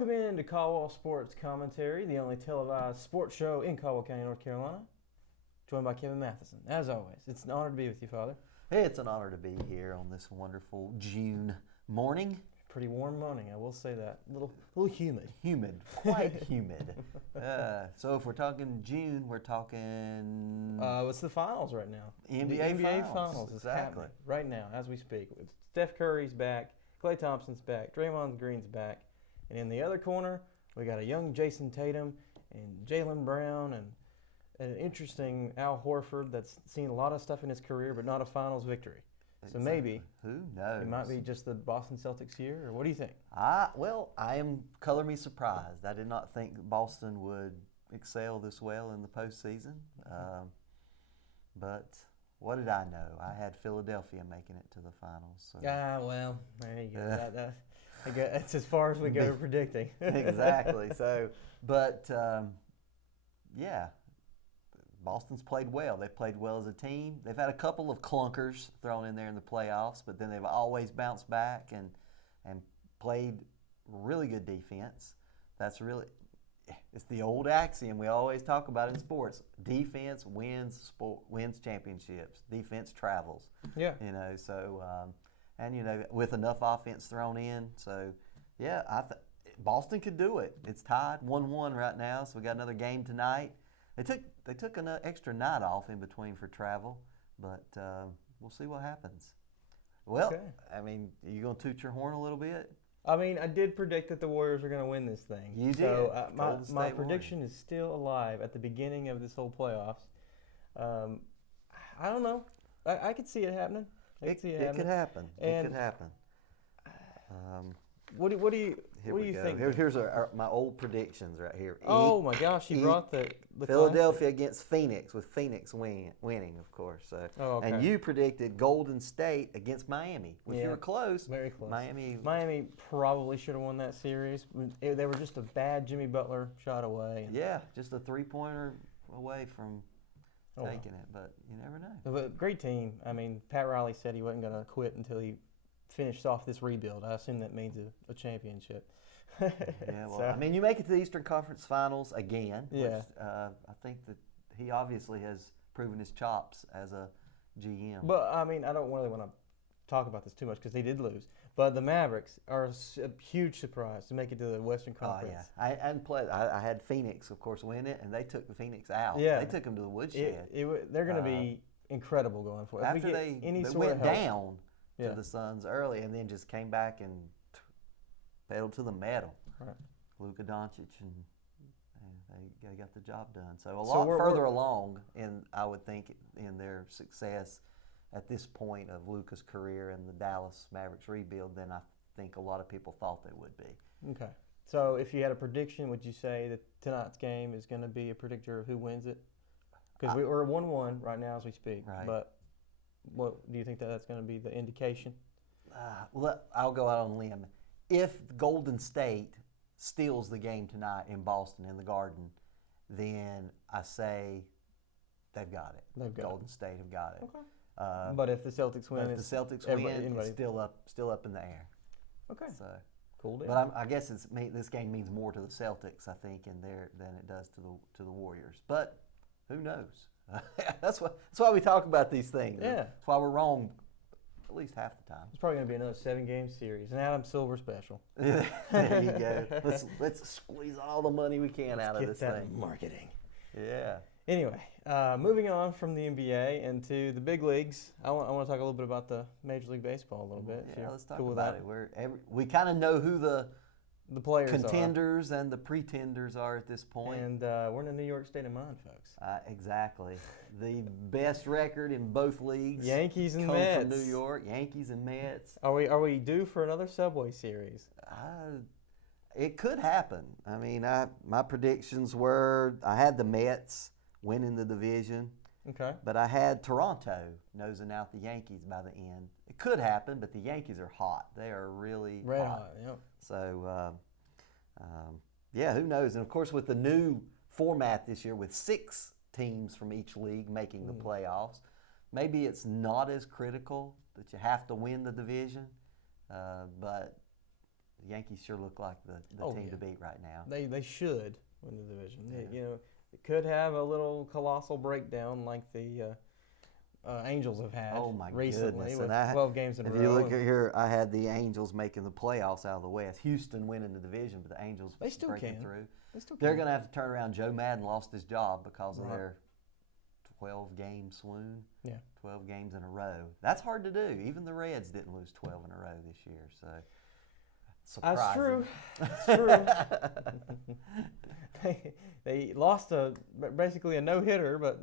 Welcome in to Caldwell Sports Commentary, the only televised sports show in Caldwell County, North Carolina. Joined by Kevin Matheson. As always, it's an honor to be with you, Father. Hey, it's an honor to be here on this wonderful June morning. Pretty warm morning, I will say that. A little humid. Humid, quite humid. So if we're talking June, we're talking... It's the finals right now. NBA the NBA finals, is exactly. happening right now as we speak. Steph Curry's back, Klay Thompson's back, Draymond Green's back. And in the other corner, we got a young Jason Tatum and Jaylen Brown and an interesting Al Horford that's seen a lot of stuff in his career, but not a finals victory. So maybe who knows? It might be just the Boston Celtics year, or what do you think? I am color me surprised. I did not think Boston would excel this well in the postseason. But what did I know? I had Philadelphia making it to the finals. So. Well, there you go. That's as far as we go predicting. Exactly. So, but yeah. Boston's played well. They've played well as a team. They've had a couple of clunkers thrown in there in the playoffs, but then they've always bounced back and played really good defense. It's the old axiom we always talk about in sports. Defense wins championships. Defense travels. Yeah. With enough offense thrown in. So, yeah, Boston could do it. It's tied 1-1 right now, so we got another game tonight. They took an extra night off in between for travel, but we'll see what happens. Well, okay. I mean, are you going to toot your horn a little bit? I mean, I did predict that the Warriors are going to win this thing. You did. So my prediction is still alive at the beginning of this whole playoffs. I don't know. I could see it happening. It could happen. It could happen. What do you think? Here's my old predictions right here. Oh my gosh, you brought the Philadelphia against Phoenix, with Phoenix winning, of course. So. Oh, okay. And you predicted Golden State against Miami, which you were close. Very close. Miami probably should have won that series. They were just a bad Jimmy Butler shot away. Yeah, just a three-pointer away from taking it, but you never know. But great team. I mean, Pat Riley said he wasn't going to quit until he finished off this rebuild. I assume that means a championship. Yeah, well, I mean, you make it to the Eastern Conference Finals again. Yeah. Which, I think that he obviously has proven his chops as a GM. But, I mean, I don't really want to talk about this too much because they did lose. But the Mavericks are a huge surprise to make it to the Western Conference. Oh, yeah. I had Phoenix, of course, win it, and they took the Phoenix out. Yeah. They took them to the woodshed. They're going to be incredible going forward. After they went down to the Suns early and then just came back and pedaled to the metal. Right. Luka Doncic, and they got the job done. So we're further along, I would think, in their success at this point of Luka's career and the Dallas Mavericks rebuild than I think a lot of people thought they would be. Okay. So if you had a prediction, would you say that tonight's game is going to be a predictor of who wins it? Because we're 1-1 right now as we speak. Right. But what do you think that's going to be the indication? Well, I'll go out on a limb. If Golden State steals the game tonight in Boston in the Garden, then I say they've got it. Golden State have got it. Okay. But if the Celtics win, it's still up in the air. Okay. So cool deal. But I guess this game means more to the Celtics, I think, than it does to the Warriors. But who knows? That's why we talk about these things. Yeah. That's why we're wrong at least half the time. It's probably going to be another 7-game series, an Adam Silver special. There you go. Let's squeeze all the money we can out of this thing. Marketing. Yeah. Anyway, moving on from the NBA into the big leagues, I want to talk a little bit about the Major League Baseball a little bit. Yeah, let's talk about it. We kind of know who the players contenders and the pretenders are at this point. And we're in a New York state of mind, folks. Exactly. The best record in both leagues. Yankees and come Mets. from New York. Yankees and Mets. Are we due for another Subway Series? It could happen. I mean, my predictions were I had the Mets winning the division. Okay. But I had Toronto nosing out the Yankees by the end. It could happen, but the Yankees are hot. They are really red hot. Yep. So, who knows? And, of course, with the new format this year with 6 teams from each league making the playoffs, maybe it's not as critical that you have to win the division. But the Yankees sure look like the team to beat right now. They should win the division. Yeah. It could have a little colossal breakdown like the Angels have had recently with 12 games in a row. If you look at here, I had the Angels making the playoffs out of the West. Houston winning the division, but the Angels breaking through. They're going to have to turn around. Joe Madden lost his job because of their 12-game swoon. Yeah. 12 games in a row. That's hard to do. Even the Reds didn't lose 12 in a row this year. So, surprising. That's true. They lost basically a no-hitter, but,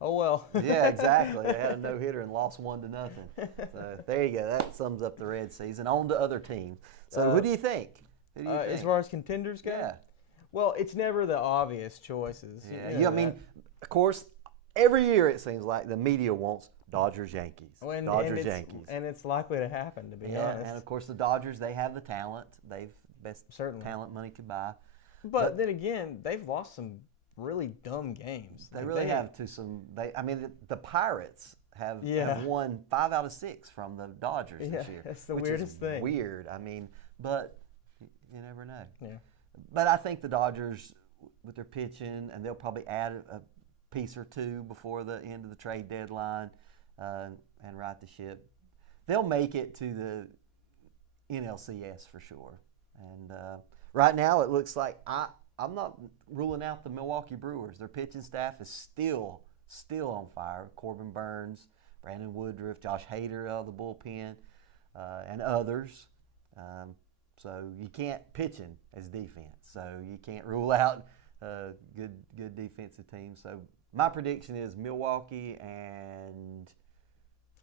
oh well. Yeah, exactly. They had a no-hitter and lost 1-0. So, there you go. That sums up the Red season. On to other teams. So, who do you think? As far as contenders go? Yeah. Well, it's never the obvious choices. Yeah, I mean, of course, every year it seems like the media wants Dodgers-Yankees. Dodgers-Yankees. And it's likely to happen, to be honest. And, of course, the Dodgers, they have the talent. They've best talent money could buy. But then again, they've lost some really dumb games. They really have to some – the Pirates have won 5 out of 6 from the Dodgers this year. That's the weirdest thing. Weird. I mean, but you never know. Yeah. But I think the Dodgers, with their pitching, and they'll probably add a piece or two before the end of the trade deadline and right the ship. They'll make it to the NLCS for sure. And right now it looks like I'm not ruling out the Milwaukee Brewers. Their pitching staff is still on fire. Corbin Burns, Brandon Woodruff, Josh Hader out of the bullpen, and others. So you can't pitching as defense. So you can't rule out good defensive teams. So my prediction is Milwaukee and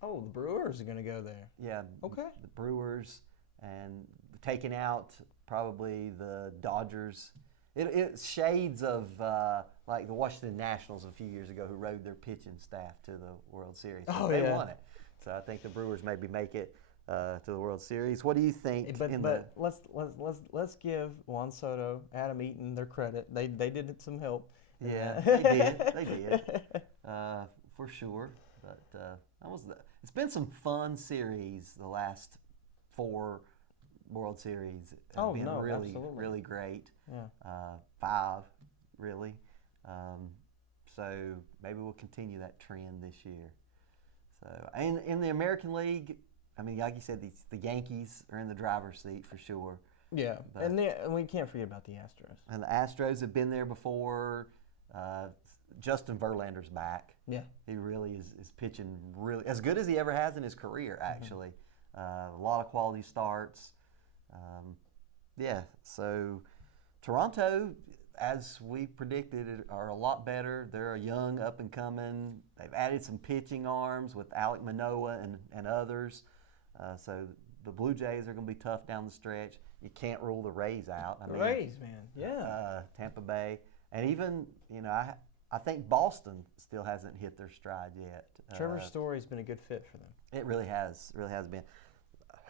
the Brewers are going to go there. Yeah. Okay. The Brewers and taking out probably the Dodgers. It's shades of like the Washington Nationals a few years ago who rode their pitching staff to the World Series. They won it. So I think the Brewers maybe make it to the World Series. What do you think? But let's give Juan Soto, Adam Eaton their credit. They did some help. Yeah, they did. For sure. But it's been some fun series the last 4 World Series. Really great. Yeah. 5, really. So maybe we'll continue that trend this year. So in the American League, I mean, like you said, the Yankees are in the driver's seat for sure. Yeah, and we can't forget about the Astros. And the Astros have been there before. Justin Verlander's back. Yeah. He really is pitching really as good as he ever has in his career, actually. A lot of quality starts. So Toronto, as we predicted, are a lot better. They're a young, up-and-coming. They've added some pitching arms with Alek Manoah and others. So the Blue Jays are going to be tough down the stretch. You can't rule the Rays out. Rays, man, yeah. Tampa Bay. And even, I think Boston still hasn't hit their stride yet. Trevor Story's been a good fit for them. It really has been.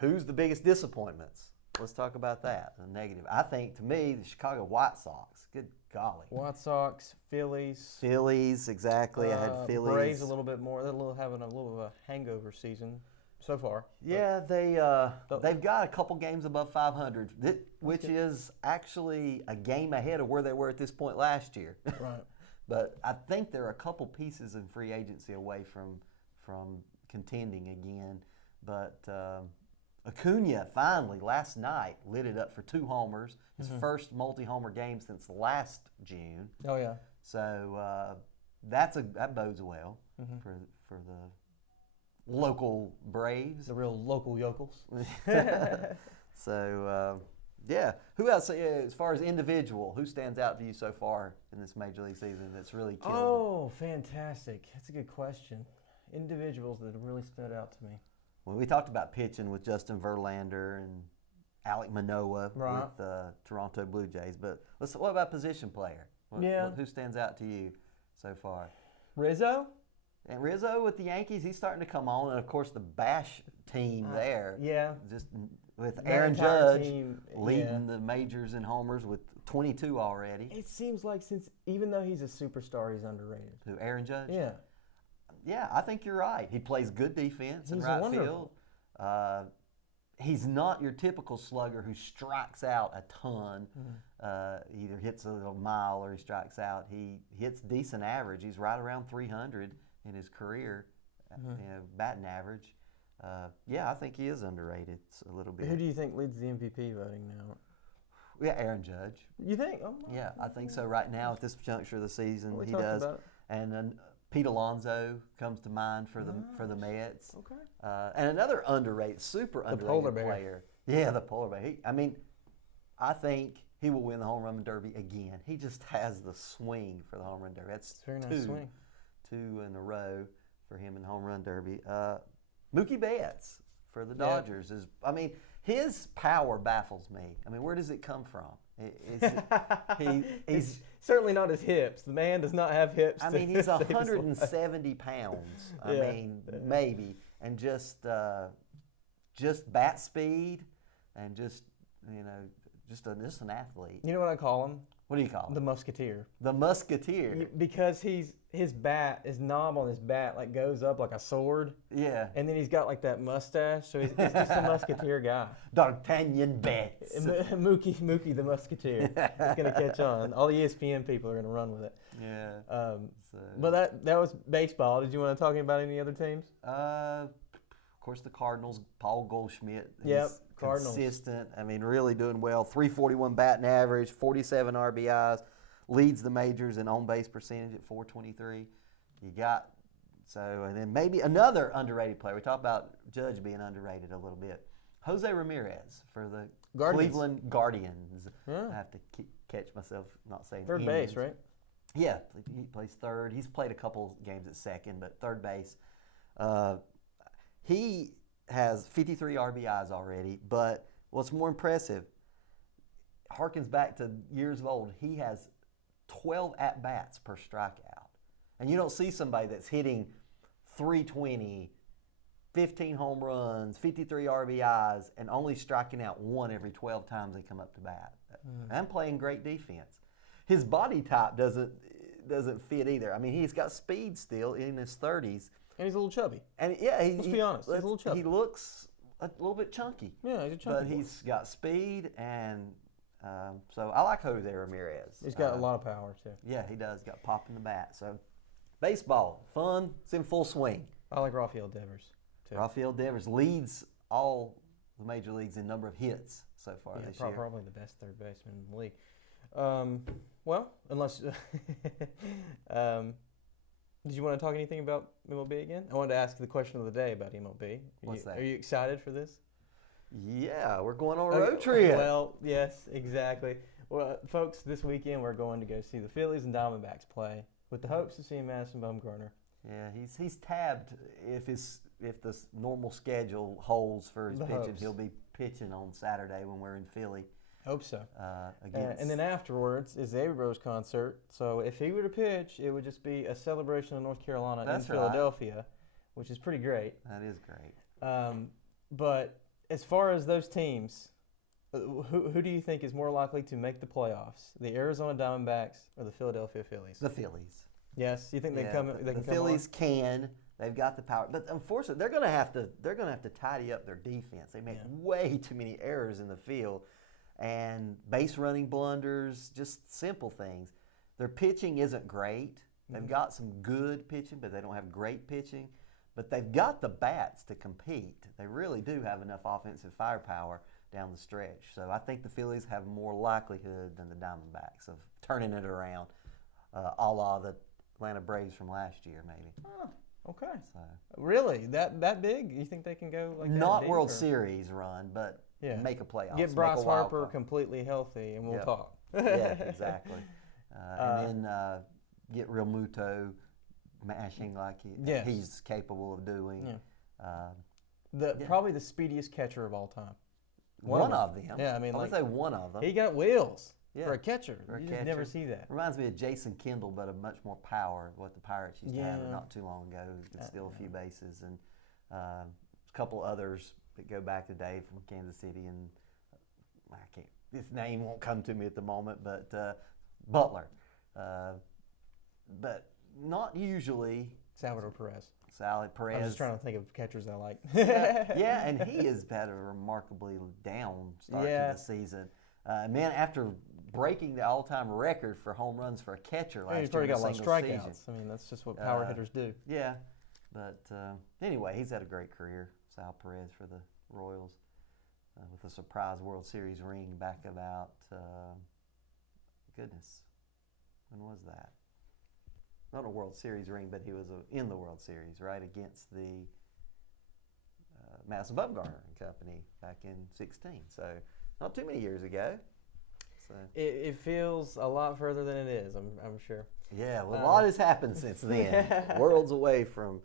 Who's the biggest disappointments? Let's talk about that, the negative. I think, to me, the Chicago White Sox. Good golly. White Sox, Phillies. Phillies, exactly. I had Phillies. Braves a little bit more. They're having a little of a hangover season so far. Yeah, they've got a couple games above 500, which is actually a game ahead of where they were at this point last year. Right. But I think they're a couple pieces in free agency away from contending again. But Acuna finally last night lit it up for 2 homers, his first multi-homer game since last June. Oh yeah. So that bodes well for the local Braves, the real local yokels. So who else? As far as individual, who stands out to you so far in this Major League season that's really killing it? Oh, fantastic! That's a good question. Individuals that have really stood out to me. Well, we talked about pitching with Justin Verlander and Alek Manoah with the Toronto Blue Jays, but what about position player? Who stands out to you so far? Rizzo. And Rizzo with the Yankees, he's starting to come on, and of course the Bash team there. Yeah. Just with Aaron Judge leading the majors in homers with 22 already. It seems like even though he's a superstar, he's underrated. Who, Aaron Judge? Yeah. Yeah, I think you're right. He plays good defense in right field. he's not your typical slugger who strikes out a ton. Either hits a little mile or he strikes out. He hits decent average. He's right around 300 in his career, batting average. I think he is underrated a little bit. Who do you think leads the MVP voting now? Yeah, Aaron Judge. You think? Oh, yeah, I think so. Right now, at this juncture of the season, we he talked does. about it. And then Pete Alonso comes to mind for the Mets. Okay. And another underrated, super underrated polar bear. player. Yeah, the polar bear. I think he will win the home run derby again. He just has the swing for the home run derby. That's very nice swing. 2 in a row for him in the home run derby. Mookie Betts for the Dodgers is. His power baffles me. Where does it come from? He's certainly not his hips. The man does not have hips. He's 170 pounds. Maybe, and just bat speed, and just an athlete. You know what I call him? What do you call him? The Musketeer. The Musketeer. Because his knob on his bat goes up like a sword. Yeah. And then he's got that mustache, so he's just a Musketeer guy. D'Artagnan Betts. Mookie the Musketeer. It's going to catch on. All the ESPN people are going to run with it. Yeah. But that was baseball. Did you want to talk about any other teams? Of course, the Cardinals, Paul Goldschmidt. Yep, Cardinals. Consistent. Really doing well. 341 batting average, 47 RBIs, leads the majors in on-base percentage at 423. And then maybe another underrated player. We talked about Judge being underrated a little bit. Jose Ramirez for the Cleveland Guardians. Yeah. I have to catch myself not saying third Indians. base, right? Yeah, he plays third. He's played a couple games at second, but third base. He has 53 RBIs already, but what's more impressive, harkens back to years of old, he has 12 at-bats per strikeout. And you don't see somebody that's hitting 320, 15 home runs, 53 RBIs, and only striking out one every 12 times they come up to bat. And playing great defense. His body type doesn't fit either. He's got speed still in his 30s. And he's a little chubby. And let's be honest, he's a little chubby. He looks a little bit chunky. Yeah, he's a chunky. But he's got speed, and so I like Jose Ramirez. He's got a lot of power too. Yeah, he does. Got pop in the bat. So baseball, fun. It's in full swing. I like Rafael Devers too. Rafael Devers leads all the major leagues in number of hits so far this year. Probably the best third baseman in the league. Well, unless did you want to talk anything about MLB again? I wanted to ask the question of the day about MLB. What's that? Are you excited for this? Yeah, we're going on a road trip. Well, yes, exactly. Well, folks, this weekend we're going to go see the Phillies and Diamondbacks play with the hopes of seeing Madison Bumgarner. Yeah, he's tabbed if the normal schedule holds for his pitching. He'll be pitching on Saturday when we're in Philly. Hope so. And then afterwards is the Avery Bros concert. So if he were to pitch, it would just be a celebration of North Carolina in Philadelphia, which is pretty great. That is great. But as far as those teams, who do you think is more likely to make the playoffs? The Arizona Diamondbacks or the Philadelphia Phillies? The Phillies. Yes, you think they can come? The Phillies can. They've got the power, but unfortunately, they're going to have to tidy up their defense. They make way too many errors in the field. And base running blunders, just simple things. Their pitching isn't great. They've got some good pitching, but they don't have great pitching. But they've got the bats to compete. They really do have enough offensive firepower down the stretch. So I think the Phillies have more likelihood than the Diamondbacks of turning it around, a la the Atlanta Braves from last year, maybe. Oh, okay. So, really? That big? You think they can go like that? Not World Series run, but make a playoff. Get Bryce Harper completely healthy, and we'll talk. Yeah, exactly. And then get Real Muto mashing like he's capable of doing. Yeah. Probably the speediest catcher of all time. One of them. Yeah, I would say one of them. He got wheels for a catcher. Just never see that. Reminds me of Jason Kendall, but of much more power. What the Pirates used to have not too long ago. He could steal a few bases, and a couple others that go back to Dave from Kansas City, and I can't. This name won't come to me at the moment, but Butler. But not usually. Salvador Perez. Sal I Perez. was just trying to think of catchers I like. Yeah, and he has had a remarkably down start to the season. Man, after breaking the all-time record for home runs for a catcher last year, he's probably got a lot of strikeouts. season. I mean, that's just what power hitters do. Yeah, but anyway, he's had a great career, Sal Perez for the Royals, with a surprise World Series ring back about, when was that? Not a World Series ring, but he was in the World Series, right, against the Madison Bumgarner and Company back in '16. So not too many years ago. So It feels a lot further than it is, I'm sure. yeah, well, a lot has happened since then. Worlds away for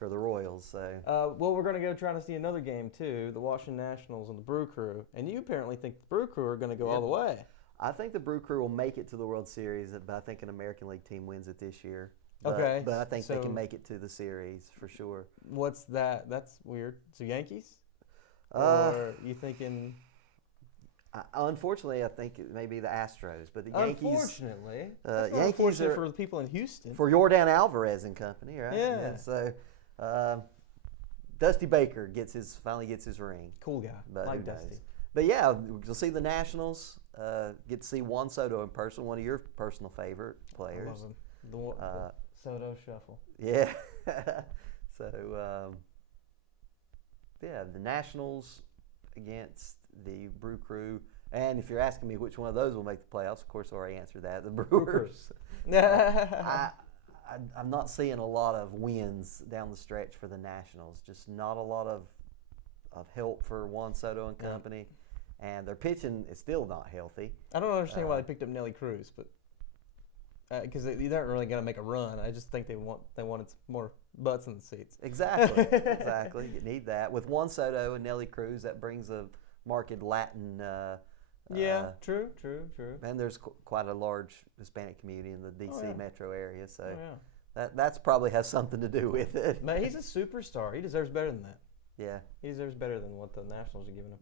the Royals. So well, we're going to go try to see another game, too, the Washington Nationals and the Brew Crew. And you apparently think the Brew Crew are going to go all the way. I think the Brew Crew will make it to the World Series, but I think an American League team wins it this year. But I think they can make it to the series for sure. What's that? That's weird. So Yankees? Or you thinking? Unfortunately, I think it may be the Astros, but the Yankees. Unfortunately, Yankees are for the people in Houston. For Yordan Alvarez and Company, right? Yeah. So Dusty Baker finally gets his ring. Cool guy. But like who Dusty. knows? But yeah, you'll see the Nationals. Get to see Juan Soto in person, one of your personal favorite players. I love him. The Soto Shuffle. Yeah. So, yeah, the Nationals against the Brew Crew. And if you're asking me which one of those will make the playoffs, of course, I already answered that. The Brewers. I'm not seeing a lot of wins down the stretch for the Nationals. Just not a lot of help for Juan Soto and Company. And their pitching is still not healthy. I don't understand why they picked up Nelly Cruz, but because they aren't really going to make a run. I just think they wanted more butts in the seats. Exactly, exactly. You need that with Juan Soto and Nelly Cruz. That brings a marked Latin. True. And there's quite a large Hispanic community in the D.C. metro area, so that's probably has something to do with it. Man, he's a superstar. He deserves better than that. Yeah, he deserves better than what the Nationals are giving him.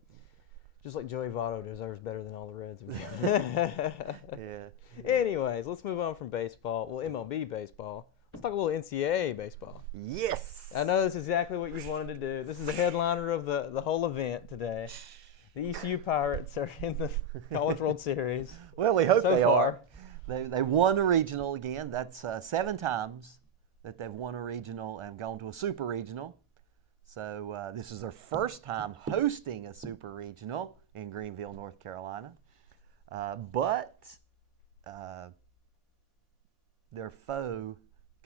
Just like Joey Votto deserves better than all the Reds have given. Yeah. Anyways, let's move on from baseball. Well, MLB baseball. Let's talk a little NCAA baseball. Yes. I know this is exactly what you've wanted to do. This is the headliner of the whole event today. The ECU Pirates are in the College World Series. Well, we hope they are. They won a regional again. That's 7 times that they've won a regional and gone to a super regional. So this is their first time hosting a super regional in Greenville, North Carolina. But their foe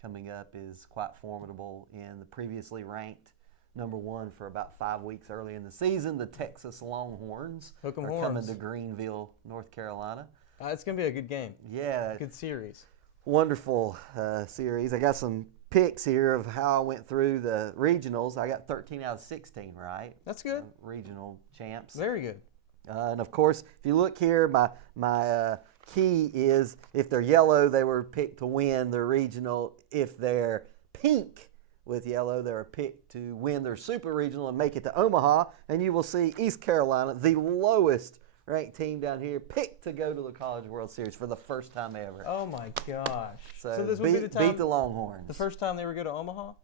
coming up is quite formidable in the previously ranked #1 for about 5 weeks early in the season. The Texas Longhorns are coming to Greenville, North Carolina. It's going to be a good game. Yeah. Good series. Wonderful series. I got some picks here of how I went through the regionals. I got 13 out of 16 right. That's good. Regional champs. Very good. And of course, if you look here, my key is if they're yellow, they were picked to win their regional. If they're pink with yellow, they're picked to win their super regional and make it to Omaha. And you will see East Carolina, the lowest ranked team down here, picked to go to the College World Series for the first time ever. Oh my gosh! So this would be the time, beat the Longhorns. The first time they were going to Omaha.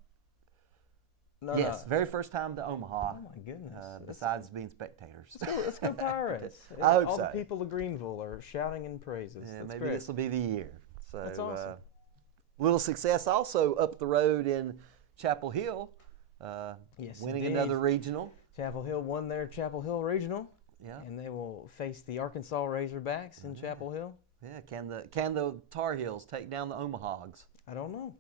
Yes, very first time to Omaha. Oh my goodness! Besides being spectators. Let's go Pirates! I hope all so. The people of Greenville are shouting in praises. Yeah, that's maybe great. this will be the year. So, that's awesome. Little success also up the road in Chapel Hill, winning indeed. another regional. Chapel Hill won their Chapel Hill regional. Yeah. And they will face the Arkansas Razorbacks in Chapel Hill. Yeah. Can the Tar Heels take down the Omahogs? I don't know.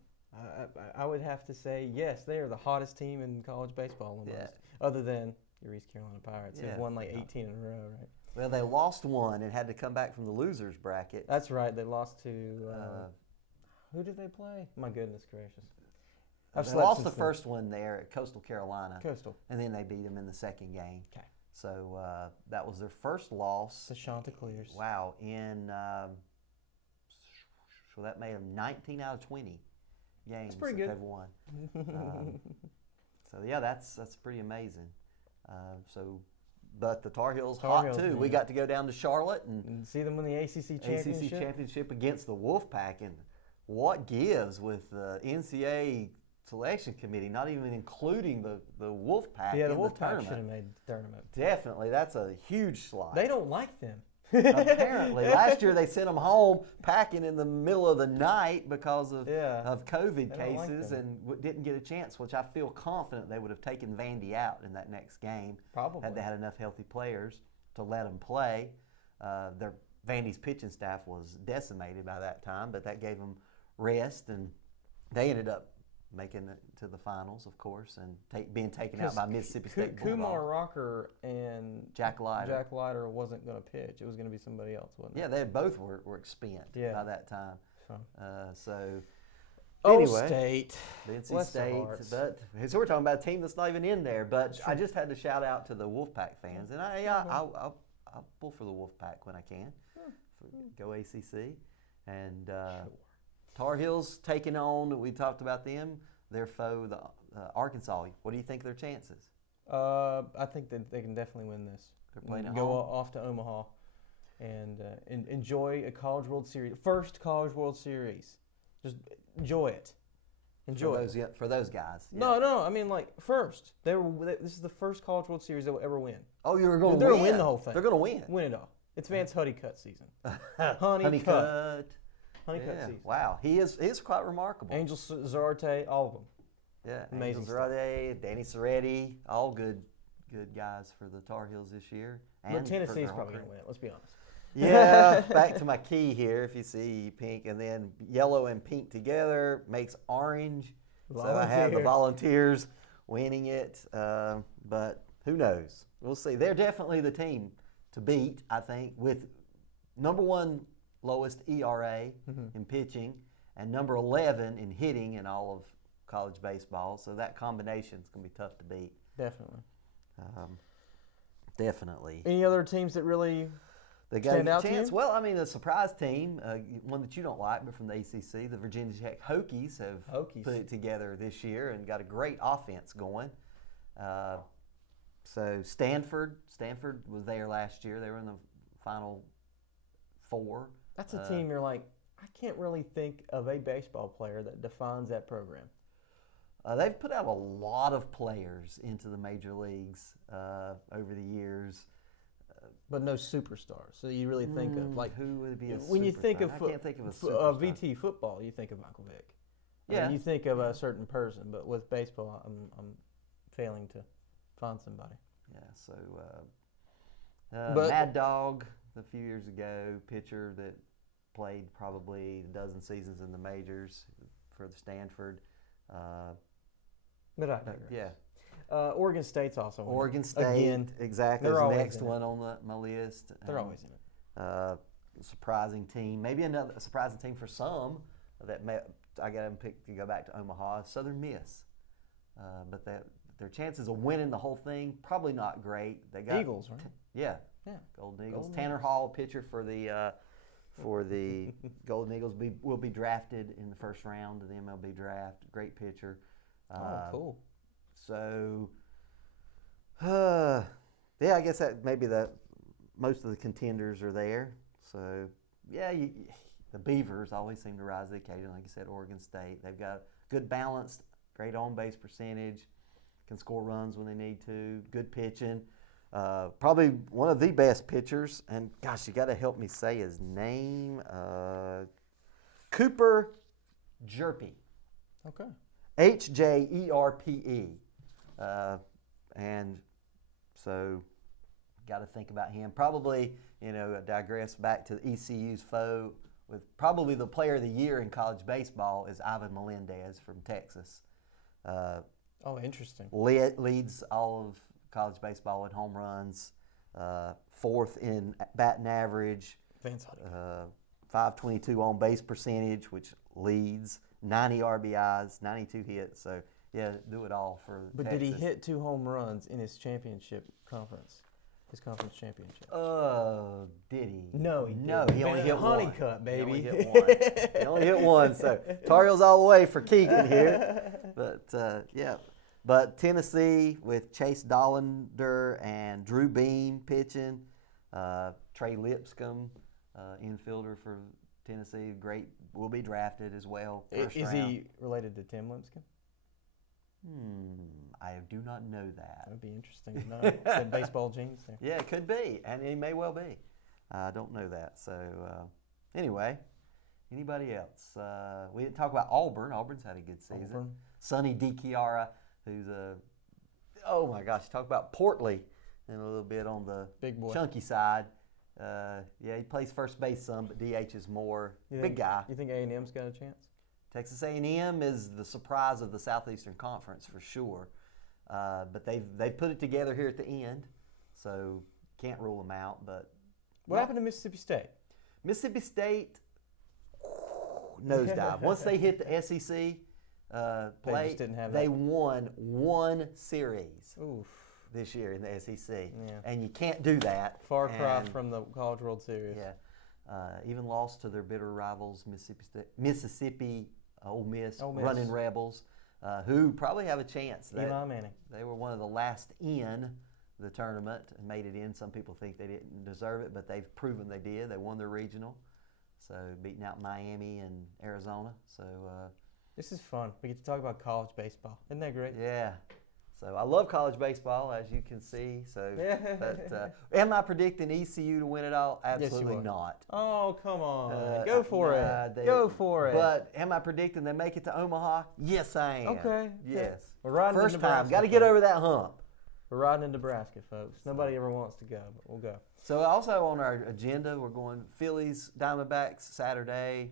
I would have to say yes. They are the hottest team in college baseball almost, other than your East Carolina Pirates, who've won like 18 in a row, right? Well, they lost one and had to come back from the losers bracket. That's right. They lost to who did they play? My goodness gracious! They lost the first one there at Coastal Carolina. Coastal. And then they beat them in the second game. Okay. So that was their first loss. The Chanticleers. Wow. So that made them 19 out of 20 games that they've won. So yeah, that's pretty amazing. But the Tar Heels hot too. Yeah. We got to go down to Charlotte and see them win the ACC championship. ACC championship against the Wolfpack, and what gives with the NCAA selection committee, not even including the Wolfpack Yeah, the in the Wolfpack tournament. should have made the tournament. Definitely, that's a huge slide. They don't like them. Apparently, last year they sent them home packing in the middle of the night because of COVID They don't like cases them. and didn't get a chance, which I feel confident they would have taken Vandy out in that next game. Probably. Had they had enough healthy players to let them play. Vandy's pitching staff was decimated by that time, but that gave them rest, and they ended up making it to the finals, of course, and being taken out by Mississippi State Bulldogs. Kumar Rocker and Jack Leiter wasn't going to pitch. It was going to be somebody else, wasn't it? Yeah, they both were spent by that time. So anyway, State. The NC State. But so we're talking about a team that's not even in there. But I just had to shout out to the Wolfpack fans, and I'll pull for the Wolfpack when I can. Go ACC. And Tar Heels taking on, we talked about them, their foe, the Arkansas. What do you think of their chances? I think that they can definitely win this. They're playing at Go home. off to Omaha and enjoy a College World Series. First College World Series. Just enjoy it. Enjoy it. For those guys. Yeah. No. I mean, like, first. This is the first College World Series they will ever win. Oh, you're going to win? They're going to win the whole thing. They're going to win. Win it all. It's Vance Honeycutt season. Honeycutt season. Wow, he is quite remarkable. Angel Zarate, all of them. Yeah, amazing Angel Zarate, Danny Soretti, all good guys for the Tar Heels this year. But Tennessee's probably going to win it, let's be honest. Yeah, back to my key here. If you see pink and then yellow and pink together makes orange. So I have the Volunteers winning it, but who knows? We'll see. They're definitely the team to beat, I think, with number 1 lowest ERA in pitching and number 11 in hitting in all of college baseball. So that combination is going to be tough to beat. Definitely. Definitely. Any other teams that really they got stand a out chance? to you? Well, I mean, a surprise team, one that you don't like, but from the ACC, the Virginia Tech Hokies have put it together this year and got a great offense going. So Stanford was there last year. They were in the Final Four. That's a team you're like, I can't really think of a baseball player that defines that program. They've put out a lot of players into the major leagues over the years. But no superstars. So you really think of, like, who would be a superstar? When you think of I can't think of a superstar. VT football, you think of Michael Vick. Yeah. I mean, you think of a certain person, but with baseball, I'm failing to find somebody. Yeah, so Mad Dog a few years ago, pitcher that played probably a dozen seasons in the majors for the Stanford. But I digress. Yeah. Oregon State's also in Oregon it. State, Again, exactly. they're Is the always next in it. one on my list. They're always in it. Surprising team, maybe another surprising team for some. I got them picked to go back to Omaha. Southern Miss, but their chances of winning the whole thing probably not great. They got Eagles, right? Yeah. Golden Eagles. Tanner Hall, pitcher for the Golden Eagles, will be drafted in the first round of the MLB draft. Great pitcher. Cool. So, I guess that maybe most of the contenders are there. So, yeah, the Beavers always seem to rise to the occasion. Like you said, Oregon State. They've got good balanced, great on-base percentage, can score runs when they need to, good pitching. Probably one of the best pitchers, and gosh, you got to help me say his name. Cooper Jerpe. Okay. Hjerpe. And so, got to think about him. Probably, digress back to ECU's foe with probably the player of the year in college baseball is Ivan Melendez from Texas. Interesting. Leads all of college baseball in home runs, 4th in batting average, 522 on base percentage, which leads, 90 RBIs, 92 hits. So, yeah, do it all for But Texas. did he hit 2 home runs in his championship conference? His conference championship? Did he? No, he he only hit one. Honeycutt, baby. He only hit one. He only hit one. So, Tar Heels all the way for Keegan here. But, yeah. But Tennessee with Chase Dollander and Drew Beam pitching. Trey Lipscomb, infielder for Tennessee, great, will be drafted as well. Is he related to Tim Lipscomb? I do not know that. That would be interesting to know. Some baseball genes there. Yeah, it could be, and it may well be. I don't know that. So anyway, anybody else? We didn't talk about Auburn. Auburn's had a good season. Auburn. Sonny DiChiara, who's oh my gosh, talk about portly and a little bit on the Big boy. chunky side. Yeah, he plays first base some, but DH is more. Big guy. You think A&M's got a chance? Texas A&M is the surprise of the Southeastern Conference for sure. But they've put it together here at the end, so can't rule them out. But what happened to Mississippi State? Mississippi State nosedive. Once they hit the SEC play, they won one series this year in the SEC, and you can't do that. Far cry from the College World Series. Yeah, even lost to their bitter rivals, Mississippi Ole Miss. Running Rebels. Who probably have a chance. Eli Manning. They were one of the last in the tournament and made it in. Some people think they didn't deserve it, but they've proven they did. They won their regional, so beating out Miami and Arizona. So this is fun. We get to talk about college baseball. Isn't that great? Yeah. So I love college baseball, as you can see. So, but, am I predicting ECU to win it all? Absolutely not. Oh, come on. Go for it. Go for it. But am I predicting they make it to Omaha? Yes, I am. Okay. Yes. We're riding First in Nebraska, time. Got to get over that hump. We're riding in Nebraska, folks. Nobody ever wants to go, but we'll go. So also on our agenda, we're going Phillies, Diamondbacks Saturday,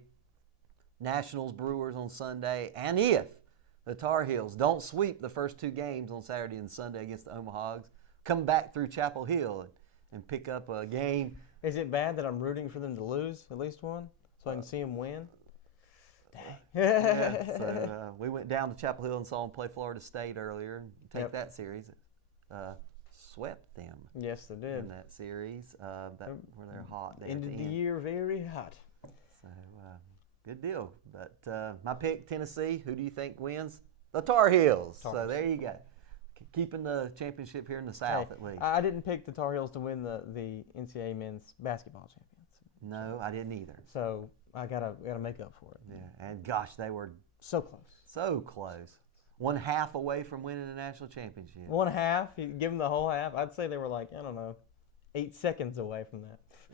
Nationals, Brewers on Sunday, and if the Tar Heels don't sweep the first two games on Saturday and Sunday against the Omahags, come back through Chapel Hill and pick up a game. Is it bad that I'm rooting for them to lose at least one so I can see them win? Dang. Yeah, so we went down to Chapel Hill and saw them play Florida State earlier and take that series. Swept them. Yes, they did. In that series. Where they're hot. Ended the year very hot. So, good deal. But my pick, Tennessee. Who do you think wins? The Tar Heels. So there you go. Keeping the championship here in the South at least. I didn't pick the Tar Heels to win the NCAA men's basketball champions. No, I didn't either. So I gotta make up for it. Yeah, and gosh, they were so close. So close. 1/2 away from winning a national championship. 1/2? You give them the whole half? I'd say they were like, I don't know, 8 seconds away from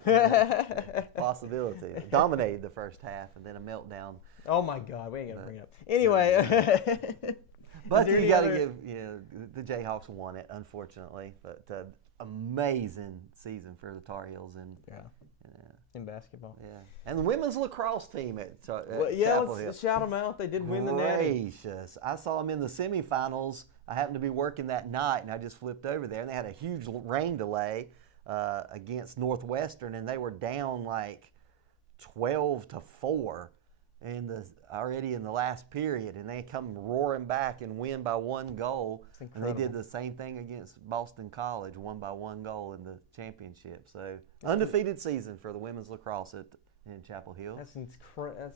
that. Possibility. Dominated the first half and then a meltdown. Oh my God, we ain't gonna bring it up. Anyway. But you got to give, the Jayhawks won it, unfortunately. But amazing season for the Tar Heels in basketball. Yeah, and the women's lacrosse team at Chapel Hill. Let's shout them out. They did win the Natty. Gracious. I saw them in the semifinals. I happened to be working that night, and I just flipped over there, and they had a huge rain delay against Northwestern, and they were down like 12-4 already in the last period, and they come roaring back and win by 1 goal. And they did the same thing against Boston College, won by 1 goal in the championship. So undefeated season for the women's lacrosse in Chapel Hill. That's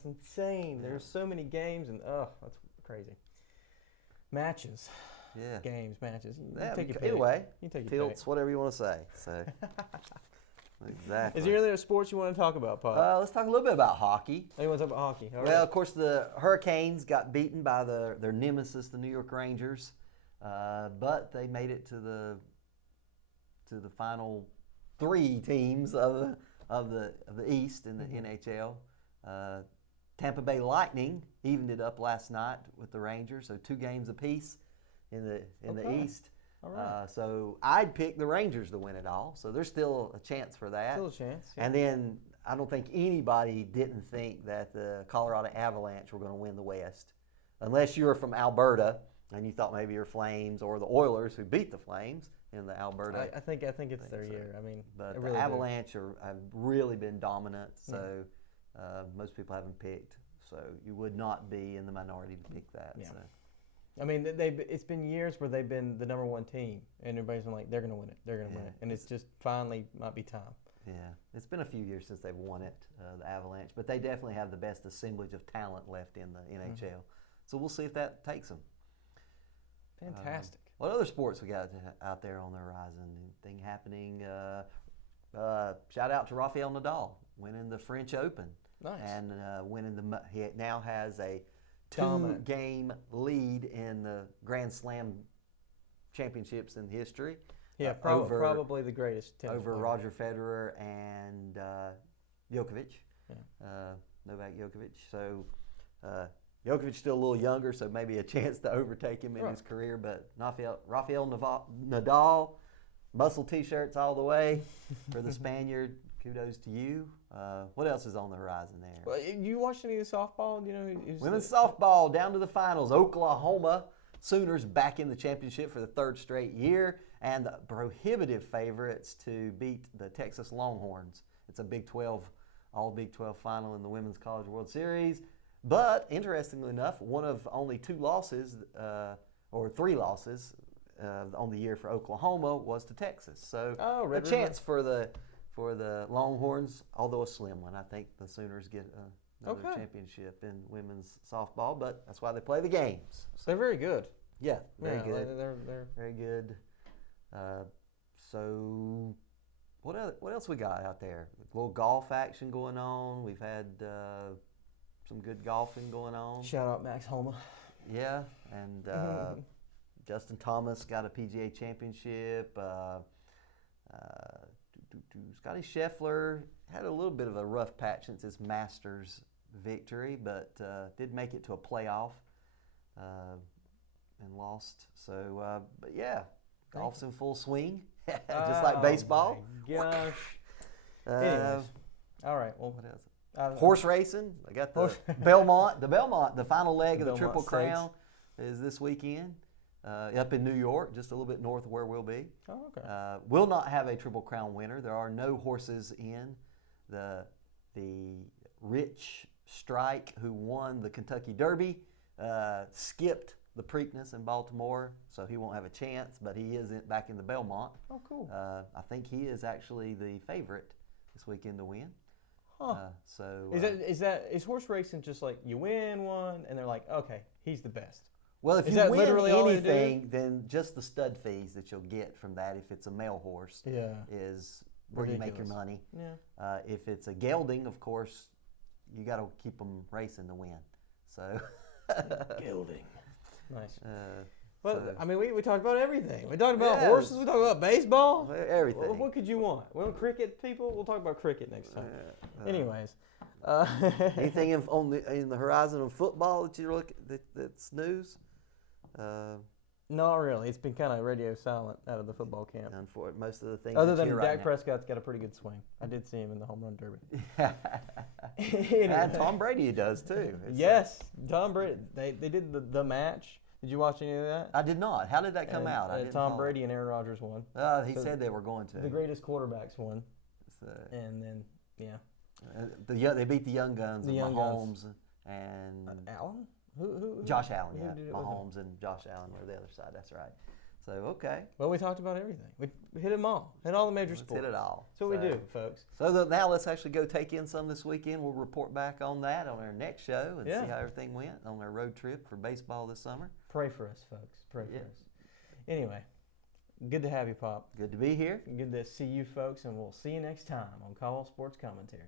insane. Yeah. There's so many games, and that's crazy. Matches. Yeah. Games, matches. You take your pick. Either way, you take tilts, your whatever you want to say. So. Exactly. Is there any other sports you want to talk about, Pop? Let's talk a little bit about hockey. Oh, you want to talk about hockey? All right. Of course, the Hurricanes got beaten by their nemesis, the New York Rangers, but they made it to the final 3 teams of the East in the NHL. Tampa Bay Lightning evened it up last night with the Rangers, so 2 games apiece in the East. All right. So I'd pick the Rangers to win it all. So there's still a chance for that. Still a chance. Yeah. And then I don't think anybody didn't think that the Colorado Avalanche were going to win the West. Unless you were from Alberta and you thought maybe your Flames or the Oilers, who beat the Flames in the Alberta. I think it's their year. I mean, but really the Avalanche have really been dominant. So most people haven't picked. So you would not be in the minority to pick that. Yeah. So. I mean, it's been years where they've been the number 1 team, and everybody's been like, they're going to win it. They're going to win it. And it's just finally might be time. Yeah. It's been a few years since they've won it, the Avalanche. But they definitely have the best assemblage of talent left in the NHL. So we'll see if that takes them. Fantastic. What other sports we got out there on the horizon? Anything happening? Shout out to Rafael Nadal winning the French Open. Nice. And he now has a Dominant. two-game lead in the Grand Slam championships in history. Yeah, probably the greatest tennis over player. Roger Federer and Djokovic, Novak Djokovic. So Djokovic still a little younger, so maybe a chance to overtake him in his career. But Rafael Nadal, muscle T-shirts all the way for the Spaniard. Kudos to you. What else is on the horizon there? Well, you watched any of the softball? You know, Women's softball down to the finals. Oklahoma Sooners back in the championship for the third straight year, and the prohibitive favorites to beat the Texas Longhorns. It's a Big 12, all Big 12 final in the Women's College World Series. But interestingly enough, one of only two losses, or three losses on the year for Oklahoma was to Texas. So a chance for the Longhorns, although a slim one. I think the Sooners get another championship in women's softball, but that's why they play the games. So they're very good. Yeah, very good. They're very good. So what else we got out there? A little golf action going on. We've had some good golfing going on. Shout out Max Homa. Yeah, and Justin Thomas got a PGA championship. Scotty Scheffler had a little bit of a rough patch since his Masters victory, but did make it to a playoff and lost. So, but yeah, golf's in full swing, just like baseball. My gosh. Anyways, all right. Well, what else? Horse racing. I got the Belmont. The final leg of the Triple Crown is this weekend. Up in New York, just a little bit north of where we'll be. Oh, okay. Will not have a Triple Crown winner. There are no horses in. The Rich Strike, who won the Kentucky Derby, skipped the Preakness in Baltimore, so he won't have a chance, but he is back in the Belmont. Oh, cool. I think he is actually the favorite this weekend to win. Huh. Is horse racing just like you win one, and they're like, okay, he's the best? Well, if you win anything, then just the stud fees that you'll get from that, if it's a male horse, is where you make your money. Yeah. If it's a gelding, of course, you got to keep them racing to win. So gelding, nice. Well, I mean, we talked about everything. We talked about horses. We talked about baseball. Everything. What could you want? Well, cricket, people. We'll talk about cricket next time. Anyways. Anything in the horizon of football that you look that's news? Not really. It's been kind of radio silent out of the football camp. Most of the things. Other than Dak Prescott's got a pretty good swing. I did see him in the home run derby. And Tom Brady does too. Yes, Tom Brady. They did the match. Did you watch any of that? I did not. How did that come out? Tom Brady and Aaron Rodgers won. He said they were going to. The greatest quarterbacks won. And then they beat the young guns, Mahomes and Allen. Who? Josh Allen, Mahomes and Josh Allen were the other side. That's right. So, okay. Well, we talked about everything. We hit them all. Hit all the major sports. Hit it all. That's what we do, folks. So now let's actually go take in some this weekend. We'll report back on that on our next show and see how everything went on our road trip for baseball this summer. Pray for us, folks. Pray for us. Anyway, good to have you, Pop. Good to be here. Good to see you, folks, and we'll see you next time on Caldwell Sports Commentary.